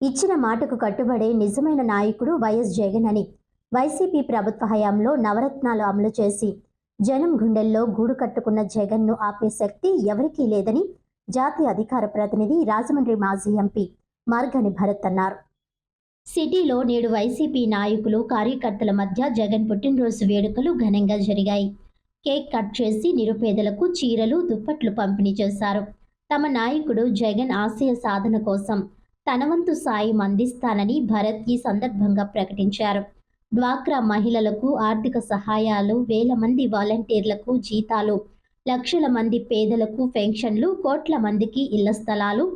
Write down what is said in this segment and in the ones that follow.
ఇచ్చిన మాటకు కట్టుబడే నిజమైన నాయకుడు వైఎస్ జగన్ అని వైసీపీ ప్రభుత్వ హయాంలో నవరత్నాలు అమలు చేసి జనం గుండెల్లో గూడు కట్టుకున్న జగన్ను ఆపే శక్తి ఎవరికీ లేదని జాతీయ అధికార ప్రతినిధి రాజమండ్రి మాజీ ఎంపీ మార్గాని భరత్ అన్నారు. సిటీలో నేడు వైసీపీ నాయకులు కార్యకర్తల మధ్య జగన్ పుట్టినరోజు వేడుకలు ఘనంగా జరిగాయి. కేక్ కట్ చేసి నిరుపేదలకు చీరలు, దుప్పట్లు పంపిణీ చేశారు. తమ నాయకుడు జగన్ ఆశయ సాధన కోసం తన వంతు సాయం అందిస్తానని భరత్ ఈ సందర్భంగా ప్రకటించారు. డ్వాక్రా మహిళలకు ఆర్థిక సహాయాలు, వేల మంది వాలంటీర్లకు జీతాలు, లక్షల మంది పేదలకు పెన్షన్లు, కోట్ల మందికి ఇళ్ల స్థలాలు,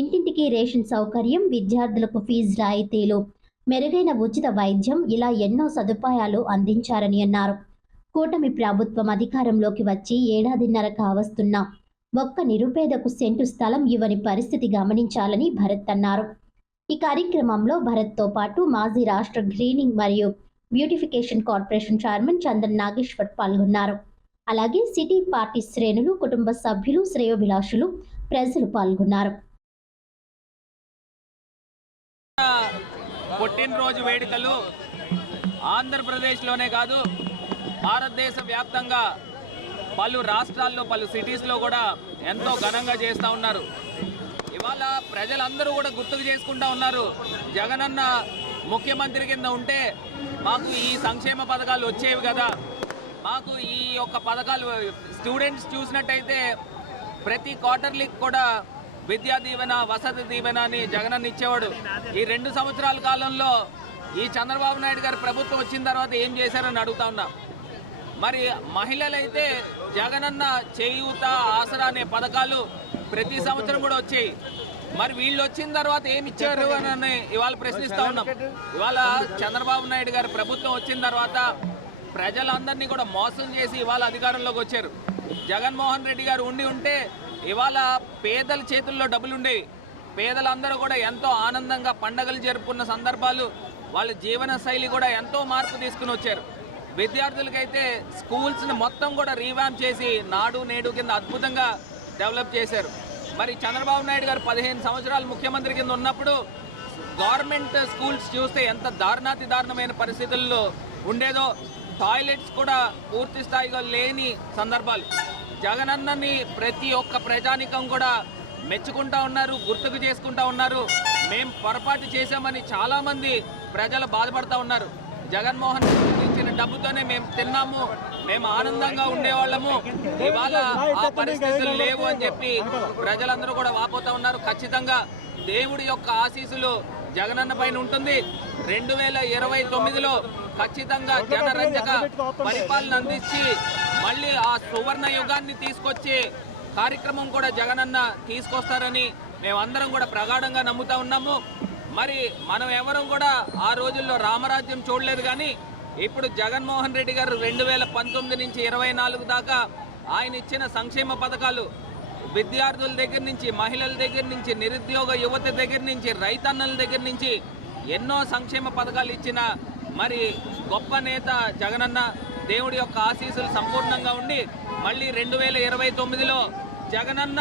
ఇంటింటికి రేషన్ సౌకర్యం, విద్యార్థులకు ఫీజు రాయితీలు, మెరుగైన ఉచిత వైద్యం ఇలా ఎన్నో సదుపాయాలు అందించారని అన్నారు. కూటమి ప్రభుత్వం అధికారంలోకి వచ్చి ఏడాదిన్నర కావస్తున్నా ఒక్క నిరుపేదకు సెంటు స్థలం ఇవ్వని పరిస్థితి గమనించాలని భరత్ అన్నారు. ఈ కార్యక్రమంలో భరత్తో పాటు మాజీ రాష్ట్ర గ్రీనింగ్ మరియు beautification corporation chairman Chandan Nageshwar పాల్గొన్నారు. అలాగే సిటీ పార్టీ శ్రేణులు, కుటుంబ సభ్యులు, శ్రేయోభిలాషులు, ప్రజలు పాల్గొన్నారు. పుట్టినరోజు వేడుకలు ఆంధ్రప్రదేశ్లోనే కాదు భారతదేశ వ్యాప్తంగా పలు రాష్ట్రాల్లో, పలు సిటీస్లో కూడా ఎంతో ఘనంగా చేస్తూ ఉన్నారు. ఇవాళ ప్రజలందరూ కూడా గుర్తుకు చేసుకుంటూ ఉన్నారు, జగనన్న ముఖ్యమంత్రి కింద ఉంటే మాకు ఈ సంక్షేమ పథకాలు వచ్చేవి కదా, మాకు ఈ యొక్క పథకాలు స్టూడెంట్స్ చూసినట్టయితే ప్రతి క్వార్టర్లీకి కూడా విద్యా దీవెన, వసతి దీవెన అని జగనన్న ఇచ్చేవాడు. ఈ 2 సంవత్సరాల కాలంలో ఈ చంద్రబాబు నాయుడు గారు ప్రభుత్వం వచ్చిన తర్వాత ఏం చేశారని అడుగుతా ఉన్నా. మరి మహిళలైతే జగనన్న చేయూత, ఆసరా అనే పథకాలు ప్రతి సంవత్సరం కూడా వచ్చాయి. మరి వీళ్ళు వచ్చిన తర్వాత ఏమి ఇచ్చారు అని ఇవాళ ప్రశ్నిస్తూ ఉన్నాం. ఇవాళ చంద్రబాబు నాయుడు గారు ప్రభుత్వం వచ్చిన తర్వాత ప్రజలందరినీ కూడా మోసం చేసి ఇవాళ అధికారంలోకి వచ్చారు. జగన్మోహన్ రెడ్డి గారు ఉంటే ఇవాళ పేదల చేతుల్లో డబ్బులుండేవి. పేదలందరూ కూడా ఎంతో ఆనందంగా పండగలు జరుపుకున్న సందర్భాలు, వాళ్ళ జీవన శైలి కూడా ఎంతో మార్పు తీసుకుని వచ్చారు. విద్యార్థులకైతే స్కూల్స్ని మొత్తం కూడా రీవ్యాంప్ చేసి నాడు నేడు కింద అద్భుతంగా డెవలప్ చేశారు. మరి చంద్రబాబు నాయుడు గారు 15 సంవత్సరాలు ముఖ్యమంత్రి కింద ఉన్నప్పుడు గవర్నమెంట్ స్కూల్స్ చూస్తే ఎంత దారుణాతి దారుణమైన పరిస్థితుల్లో ఉండేదో, టాయిలెట్స్ కూడా పూర్తి స్థాయిగా లేని సందర్భాలు. జగనన్నని ప్రతి ఒక్క ప్రజానికం కూడా మెచ్చుకుంటా ఉన్నారు, గుర్తుకు చేసుకుంటా ఉన్నారు. మేము పొరపాటు చేశామని చాలామంది ప్రజలు బాధపడుతూ ఉన్నారు. జగన్మోహన్ రెడ్డి ఇచ్చిన డబ్బుతోనే మేము తిన్నాము, మేము ఆనందంగా ఉండేవాళ్ళము, ఇవాళ ఆ పరిస్థితులు లేవు అని చెప్పి ప్రజలందరూ కూడా వాపోతూ ఉన్నారు. ఖచ్చితంగా దేవుడి యొక్క ఆశీస్సులు జగనన్న పైన ఉంటుంది. 2029లో ఖచ్చితంగా జనరంజక పరిపాలన అందించి మళ్ళీ ఆ సువర్ణ యుగాన్ని తీసుకొచ్చే కార్యక్రమం కూడా జగనన్న తీసుకొస్తారని మేమందరం కూడా ప్రగాఢంగా నమ్ముతా ఉన్నాము. మరి మనం ఎవరం కూడా ఆ రోజుల్లో రామరాజ్యం చూడలేదు, కానీ ఇప్పుడు జగన్మోహన్ రెడ్డి గారు 2019 నుంచి 24 దాకా ఆయన ఇచ్చిన సంక్షేమ పథకాలు విద్యార్థుల దగ్గర నుంచి, మహిళల దగ్గర నుంచి, నిరుద్యోగ యువత దగ్గర నుంచి, రైతన్నల దగ్గర నుంచి ఎన్నో సంక్షేమ పథకాలు ఇచ్చిన మరి గొప్ప నేత జగనన్న. దేవుడి యొక్క ఆశీస్సులు సంపూర్ణంగా ఉండి మళ్ళీ 2029లో జగనన్న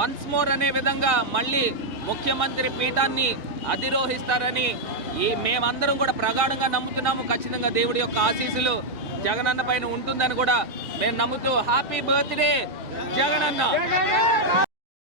వన్స్ మోర్ అనే విధంగా మళ్ళీ ముఖ్యమంత్రి పీఠాన్ని అధిరోహిస్తారని మేమందరం కూడా ప్రగాఢంగా నమ్ముతున్నాము. ఖచ్చితంగా దేవుడి యొక్క ఆశీస్సులు జగనన్న పైన ఉంటుందని కూడా మేము నమ్ముతూ హ్యాపీ బర్త్డే జగనన్న.